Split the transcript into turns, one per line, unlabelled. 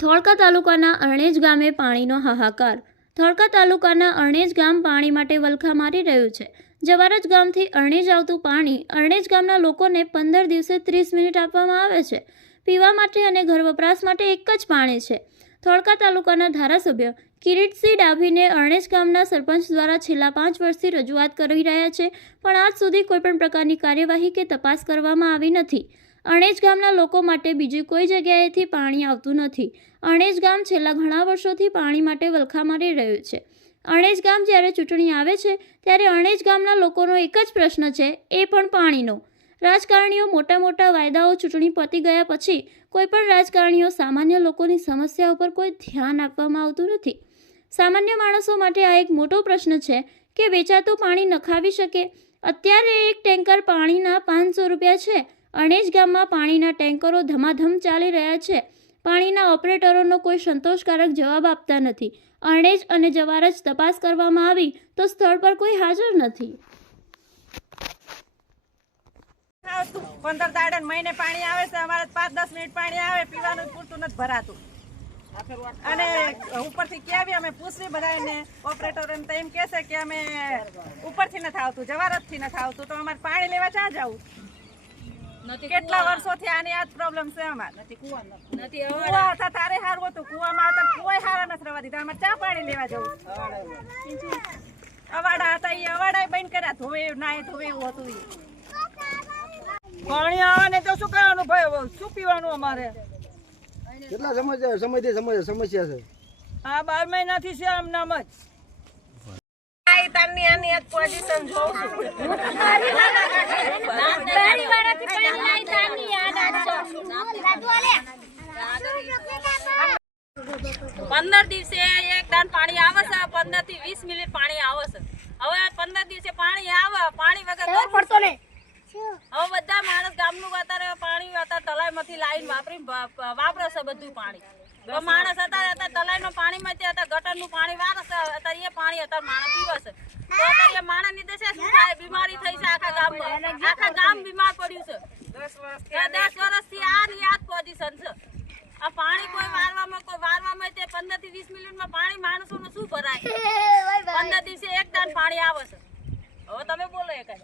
ધોળકા તાલુકાના અરણેજ ગામે પાણીનો હાહાકાર. ધોળકા તાલુકાના અરણેજ ગામ પાણી માટે વલખા મારી રહ્યું છે. જવારજ ગામથી અરણેજ આવતું પાણી અરણેજ ગામના લોકોને પંદર દિવસે ત્રીસ મિનિટ આપવામાં આવે છે. પીવા માટે અને ઘર વપરાશ માટે એક જ પાણી છે. ધોળકા તાલુકાના ધારાસભ્ય કિરીટસિંહ ડાભીને અરણેજ ગામના સરપંચ દ્વારા છેલ્લા પાંચ વર્ષથી રજૂઆત કરી રહ્યા છે, પણ આજ સુધી કોઈપણ પ્રકારની કાર્યવાહી કે તપાસ કરવામાં આવી નથી. અણેજ ગામના લોકો માટે બીજી કોઈ જગ્યાએથી પાણી આવતું નથી. અણેજ ગામ છેલ્લા ઘણા વર્ષોથી પાણી માટે વલખા મારી રહ્યું છે. અણેજ ગામ જ્યારે ચૂંટણી આવે છે, ત્યારે અણેજ ગામના લોકોનો એક જ પ્રશ્ન છે, એ પણ પાણીનો. રાજકારણીઓ મોટા મોટા વાયદાઓ ચૂંટણી પતી ગયા પછી કોઈ પણ રાજકારણીઓ સામાન્ય લોકોની સમસ્યા ઉપર કોઈ ધ્યાન આપવામાં આવતું નથી. સામાન્ય માણસો માટે આ એક મોટો પ્રશ્ન છે કે વેચાતું પાણી નખાવી શકે? અત્યારે એક ટેન્કર પાણીના પાંચસો રૂપિયા છે અણેજ ગામમાં પાણીના ટેન્કરો ધમાધમ ચાલી રહ્યા છે. પાણીના ઓપરેટરોનો કોઈ સંતોષકારક જવાબ આપતા નથી. અણેજ અને જવારજ તપાસ કરવામાં આવી તો સ્થળ પર કોઈ હાજર નથી.
પંદર દાડે મહિને પાણી આવે છે, અમારે પાંચ દસ મિનિટ પાણી આવે, પીવાનું પૂરતું નથી ભરાતું. અને ઉપરથી કેવી અમે પૂછવી બધાને ઓપરેટર એમ તો એમ કહે છે કે અમે ઉપરથી નથી આવતું જવારતથી નથી આવતું, તો અમારે પાણી લેવા ક્યાં જવું?
કેટલા વર્ષોથી
આની આ જ પ્રોબ્લેમ છે અમારે? કુવા હતા તારે હારવો તો કુવામાં હતા કોઈ હારા નથી રહેવા દીધા. અમારે ચા પાણી લેવા જવું. અવાડા હતા એ અવાડા બંધ કર્યા. ધોવે નાય ધોવે એવું હતું.
પાણી આવે ને તો શું કરવાનું ભાઈ? શું પીવાનું અમારે?
કેટલા સમસ્યા સમયથી સમસ્યા સમસ્યા છે.
આ બાર મહિનાથી છે આમ નામ જ
આની એક પોઝિશન જોઉં છું.
પંદર દિવસે એક દાન પાણી આવે છે પંદરથી વીસ મિનિટ પાણી આવે છે. હવે પંદર દિવસે પાણી આવે પાણી વગર પડતો
નહીં.
હવે બધા માણસ ગામનું અત્યારે પાણી અત્યારે તલાઈમાંથી લાઈન વાપરી વાપરે છે બધું પાણી. માણસ અત્યારે અત્યારે તલાઈનું પાણીમાંથી અત્યારે ગટરનું પાણી વારસે છે અત્યારે એ પાણી અત્યારે માણસ પીવે છે. અત્યારે માણસની દશા શું થાય? બીમારી થઈ છે આખા ગામમાં. આખા ગામ બીમાર પડ્યું છે. દસ વર્ષથી આ રિયાદ પોઝિશન છે. આ પાણી કોઈ વારવામાં કોઈ વારવામાં તે પંદરથી વીસ મિનિટમાં પાણી માણસોનું શું ભરાય?
પંદર
દિવસે એક દાન પાણી આવે છે. હવે તમે બોલો એક